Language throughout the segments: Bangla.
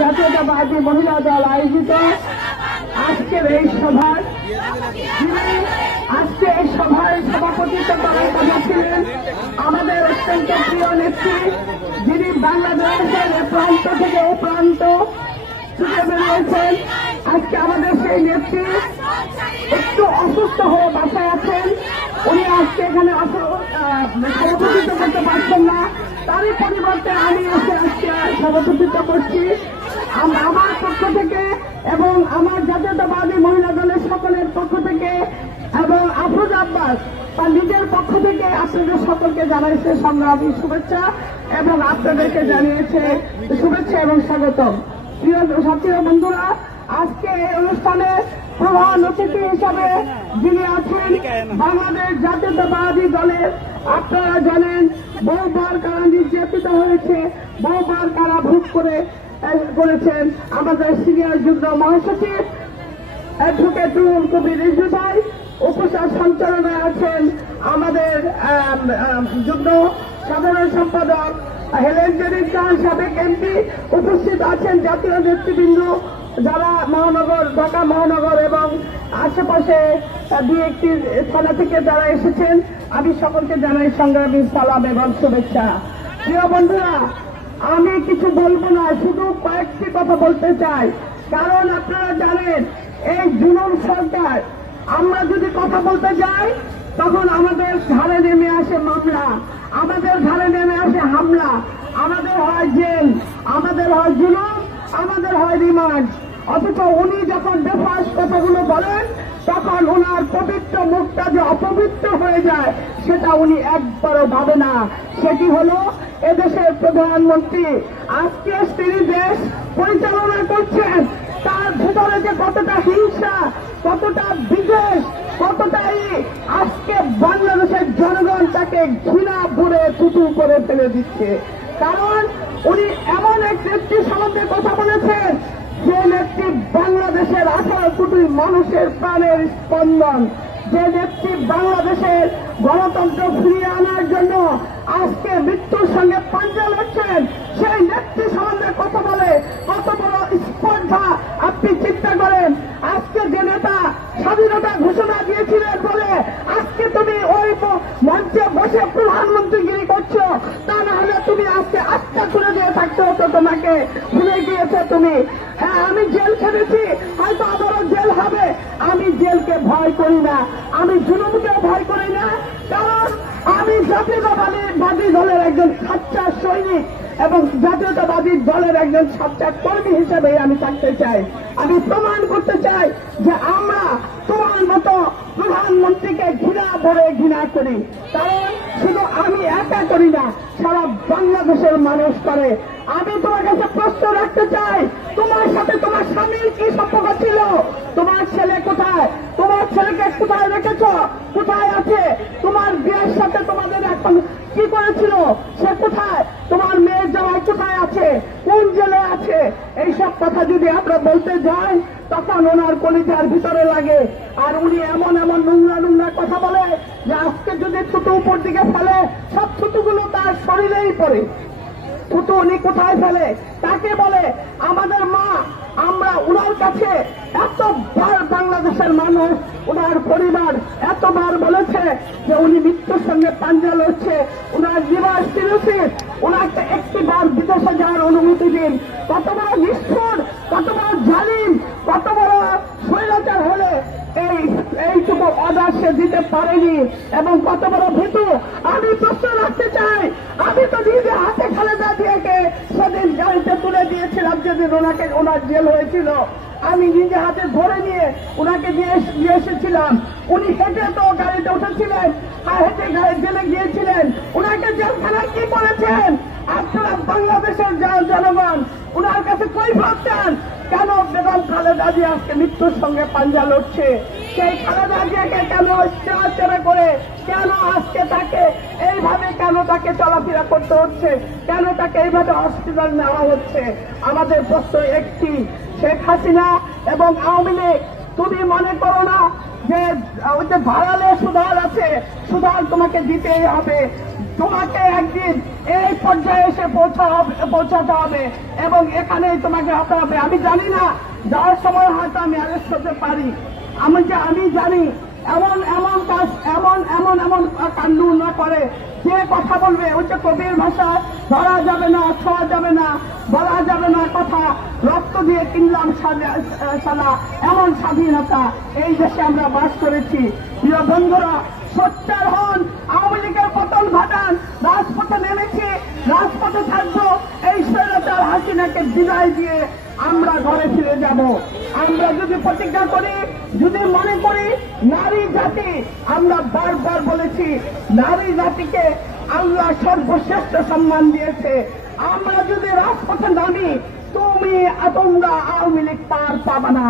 জাতীয়তাবাদী মহিলা দল আয়োজিত আজকের এই সভার সভাপতিত্ব করার কথা ছিলেন আমাদের অত্যন্ত প্রিয় নেত্রী, যিনি বাংলাদেশের এ প্রান্ত থেকে ও প্রান্ত ছুটে বেরিয়েছেন। আজকে আমাদের সেই নেত্রী একটু অসুস্থ হয়ে বাসায় আছেন। উনি আজকে এখানে সভাপতিত্ব করতে পারছেন না, তারই পরিবর্তে আমি এসে আজকে সভাপতিত্ব করছি। আমার পক্ষ থেকে এবং আমার জাতীয়তাবাদী মহিলা দলের সকলের পক্ষ থেকে এবং আফরোজ আব্বাস তার নিজের পক্ষ থেকে আপনাদের সকলকে জানাইছে সংগ্রামী শুভেচ্ছা এবং আপনাদেরকে জানিয়েছে শুভেচ্ছা এবং স্বাগতম। প্রিয় ছাত্রী বন্ধুরা, আজকে এই অনুষ্ঠানে প্রধান অতিথি হিসাবে যিনি আছেন বাংলাদেশ জাতীয়তাবাদী দলের, আপনারা জানেন বহুবার কারা নির্যাতিত হয়েছে, বহুবার কারা ভোগ করেছেন আমাদের সিনিয়র যুগ্ম মহাসচিব অ্যাডভোকেট রুহুল কবির রিজভী ভাই। উপসার সঞ্চালনায় আছেন আমাদের যুগ্ম সাধারণ সম্পাদক হেলেন জেরিন খান, সাবেক এমপি। উপস্থিত আছেন জাতীয় নেতৃবৃন্দ, যারা মহানগর, ঢাকা মহানগর এবং আশেপাশে দুই একটি থানা থেকে যারা এসেছেন। আমি সকলকে জানাই সংগ্রামী সালাম এবং শুভেচ্ছা। প্রিয় বন্ধুরা, আমি কিছু বলবো না, শুধু কয়েকটি কথা বলতে চাই। কারণ আপনারা জানেন এই জুলুম সরকার, আমরা যদি কথা বলতে যাই তখন আমাদের ঘাড়ে নেমে আসে মামলা, আমাদের ঘাড়ে নেমে আসে হামলা, আমাদের হয় জেল, আমাদের হয় জুলুম, আমাদের হয় রিমান্ড। অথচ উনি যখন বেফাঁস কথাগুলো বলেন তখন ওনার পবিত্র মুখটা যে অপবিত্র হয়ে যায় সেটা উনি একবারও ভাবে না। সেটি হলো এদেশের প্রধানমন্ত্রী। আজকে তিনি দেশ পরিচালনা করছেন, তার ভেতরে যে কতটা হিংসা, কতটা বিদ্বেষ, কতটাই আজকে বাংলাদেশের জনগণ তাকে ঘৃণা ভরে থুতু করে ফেলে দিচ্ছে। কারণ উনি এমন এক নেত্রী সম্বন্ধে কথা বলেছেন যে নেত্রী বাংলাদেশের 18 কোটি মানুষের প্রাণের স্পন্দন, যে নেত্রী বাংলাদেশের গণতন্ত্র ফিরিয়ে আনার জন্য আজকে মৃত্যুর সঙ্গে পাঞ্জা লড়ছেন, সেই নেত্রী সম্বন্ধে কথা বলে কত বড় স্পর্ধা আপনি চিন্তা করেন। আজকে যে নেতা স্বাধীনতা ঘোষণা দিয়েছিলেন বলে আজকে তুমি ওই মঞ্চে বসে প্রধানমন্ত্রীগিরি করছো, তা না হলে তুমি আজকে আটকা করে দিয়ে থাকতে হতো, তোমাকে ভুলে গিয়েছো তুমি। হ্যাঁ, আমি জেল খেটেছি, হয়তো আবারও জেল হবে। আমি জেলকে ভয় করি না, আমি জুলুমকেও ভয় করি না। কারণ আমি জাতীয়তাবাদী দলের একজন সাচ্চা সৈনিক এবং জাতীয়তাবাদী দলের একজন সাচ্চা কর্মী হিসেবে আমি থাকতে চাই। আমি প্রমাণ করতে চাই যে আমরা তোমার মতো প্রধানমন্ত্রীকে ঘৃণা ভরে ঘৃণা করি। কারণ শুধু আমি একা করি না, সারা বাংলাদেশের মানুষ করে। আমি তোমার কাছে প্রশ্ন রাখতে চাই, তোমার সাথে তোমার স্বামীর কি সম্পর্ক ছিল? তোমার ছেলে কোথায়? তোমার ছেলেকে কোথায় রেখেছ? কোথায় আছে? তোমার বিয়ের সাথে তোমাদের এখন কি করেছিল? সে কোথায়? তোমার মেয়ের জামাই কোথায় আছে? কোন জেলে আছে? এইসব কথা যদি আমরা বলতে যাই তখন ওনার কলিজার ভিতরে লাগে। আর উনি এমন এমন নোংরা কথা বলে যে আজকে যদি থুতু উপর দিকে ফেলে সব থুতুগুলো তার শরীরেই পড়ে। থুতু উনি কোথায় ফেলে? তাকে বলে আমাদের মা। আমরা উনার কাছে এতবার, বাংলাদেশের মানুষ, উনার পরিবার এতবার বলেছে যে উনি মৃত্যুর সঙ্গে পাঞ্জা লড়ছে, উনার জীবন স্থিরশীল, উনাকে একটিবার বিদেশে যাওয়ার অনুমতি দিন। কত বড় নিষ্ঠুর, কত বড় জালিম, কত বড় স্বৈরাচার হলে এইটুকু অর্ডার সে দিতে পারেনি এবং কত বড় ভীতু। আমি প্রশ্ন রাখতে চাই, আমি তো নিজে হাতে খালেদা জিয়াকে সেদিন গাড়িতে তুলে দিয়েছিলাম যেদিন ওনার জেল হয়েছিল। আমি নিজে হাতে ধরে নিয়ে ওনাকে নিয়ে এসেছিলাম। উনি হেঁটে তো গাড়িতে উঠেছিলেন আর হেঁটে জেলে গিয়েছিলেন। ওনাকে জেলখানায় কি করেছেন? আপনারা বাংলাদেশের জনগণ ওনার কাছে কৈফিয়ত চান কেন বেগম খালেদা জিয়া আজকে মৃত্যুর সঙ্গে পাঞ্জা লড়ছে? সেই খালেদা জিয়াকে কেন চেরা করে, কেন আজকে তাকে এইভাবে, কেন তাকে চলাফেরা করতে হচ্ছে, কেন তাকে এইভাবে হসপিটাল নেওয়া হচ্ছে? আমাদের প্রশ্ন একটি, শেখ হাসিনা এবং আওয়ামী লীগ, তুমি মনে করো না যে ওই যে ভাড়ালে সুধার আছে, সুধার তোমাকে দিতেই হবে। তোমাকে একদিন এই পর্যায়ে এসে পৌঁছাতে হবে এবং এখানেই তোমাকে হতে হবে। আমি জানি না, যাওয়ার সময় হয়তো আমি অ্যারেস্ট হতে পারি। আমি জানি এমন এমন কাজ, এমন এমন এমন কাণ্ড না করে, যে কথা বলবে ওই যে কবির ভাষায় ধরা যাবে না, ছোঁয়া যাবে না, বলা যাবে না কথা, রক্ত দিয়ে কিনলাম সালা, এমন স্বাধীনতা এই দেশে আমরা বাস করেছি। প্রিয় বন্ধুরা, সোচ্চার হন, আওয়ামী লীগের পতন ঘটান, রাজপথে নেমেছি, রাজপথে থাকবো। এই স্বৈরাচার হাসিনাকে বিদায় দিয়ে আমরা ঘরে ফিরে যাব। আমরা যদি প্রতিজ্ঞা করি, যদি মনে করি নারী জাতি, আমরা বারবার বলেছি নারী জাতিকে আল্লাহ সর্বশ্রেষ্ঠ সম্মান দিয়েছে। আমরা যদি রাজপথে নামি, তোমরা আওয়ামী লীগ পার পাবা না।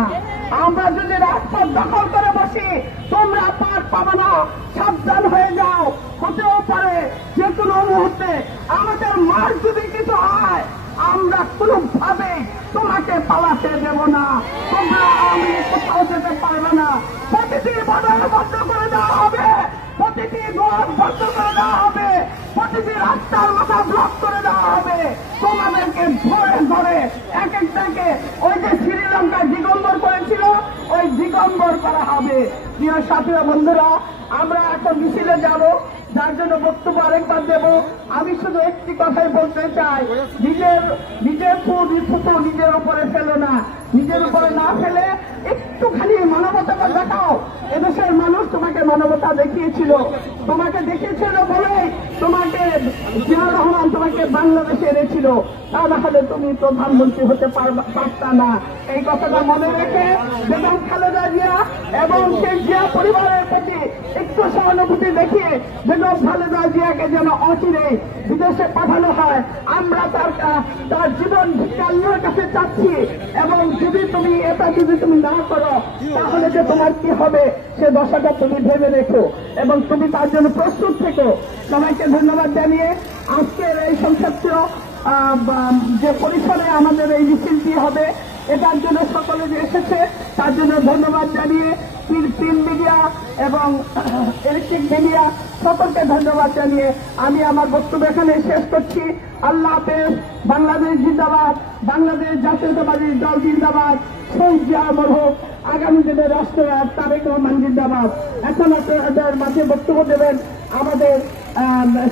আমরা যদি রাজপথ দখল করে বসি, তোমরা পার পাবা না। সাবধান হয়ে যাও, হতেও পারে যে কোনো মুহূর্তে আমাদের মার যদি কিছু হয়, আমরা কোনোভাবে তোমাকে পালাতে দেব না। তোমরা আওয়ামী লীগ কোথাও যেতে পারবে না। প্রতিটি বাজার বন্ধ করে দেওয়া হবে, প্রতিটি দোয়ার বন্ধ করে দেওয়া হবে, প্রতিটি রাস্তার মাথা ব্লক করে দেওয়া হবে। তোমাদেরকে ধরে ধরে এক একটাকে ওই যে শ্রীলঙ্কা দিগম্বর করেছিল, ওই দিগম্বর করা হবে। প্রিয় সাথী বন্ধুরা, আমরা এখন মিছিলে যাব, যার জন্য বক্তব্য আরেকবার দেব। আমি শুধু একটি কথাই বলতে চাই, নিজের ফুটো নিজের উপরে ফেলো না। নিজের উপরে না ফেলে একটুখানি মানবতাটা দেখাও। এদেশের মানুষ তোমাকে মানবতা দেখিয়েছিল, বলে তোমাকে জিয়াউর রহমান তোমাকে বাংলাদেশে এনেছিল। তা না হলে তুমি প্রধানমন্ত্রী হতে পারতা না। এই কথাটা মনে রেখে বেগম খালেদা জিয়া এবং সেই জিয়া পরিবারের প্রতি একটু সহানুভূতি দেখিয়ে বেগম খালেদা জিয়াকে যেন অচিরে বিদেশে পাঠানো হয়, আমরা তার জীবন আল্লাহর কাছে চাচ্ছি। এবং যদি তুমি না করো, তাহলে যে তোমার কি হবে সে দশাটা তুমি ভেবে রেখো এবং তুমি তার জন্য প্রস্তুত থেকো। সবাইকে ধন্যবাদ জানিয়ে আজকের এই সংক্ষিপ্ত যে পরিসরে আমাদের এই মিছিলটি হবে, এটার জন্য সকলে যে এসেছে তার জন্য ধন্যবাদ জানিয়ে প্রিন্ট মিডিয়া এবং ইলেকট্রিক মিডিয়া সকলকে ধন্যবাদ জানিয়ে আমি আমার বক্তব্য এখানে শেষ করছি। আল্লাহ হাফেজ। বাংলাদেশ জিন্দাবাদ, বাংলাদেশ জাতীয়তাবাদী দল জিন্দাবাদ, শহীদ জিয়া অমর হোক, আগামী দিনের রাষ্ট্রনায়ক তারেক রহমান জিন্দাবাদ। এখন আপনাদের মাঝে বক্তব্য দেবেন আমাদের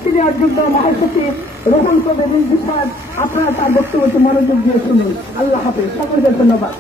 সিনিয়র যুগ্ম মহাসচিব রুহুল কবির রিজভী সাহেব। আপনারা তার বক্তব্যটি মনোযোগ দিয়ে শুনুন। আল্লাহ হাফেজ, সকলকে ধন্যবাদ।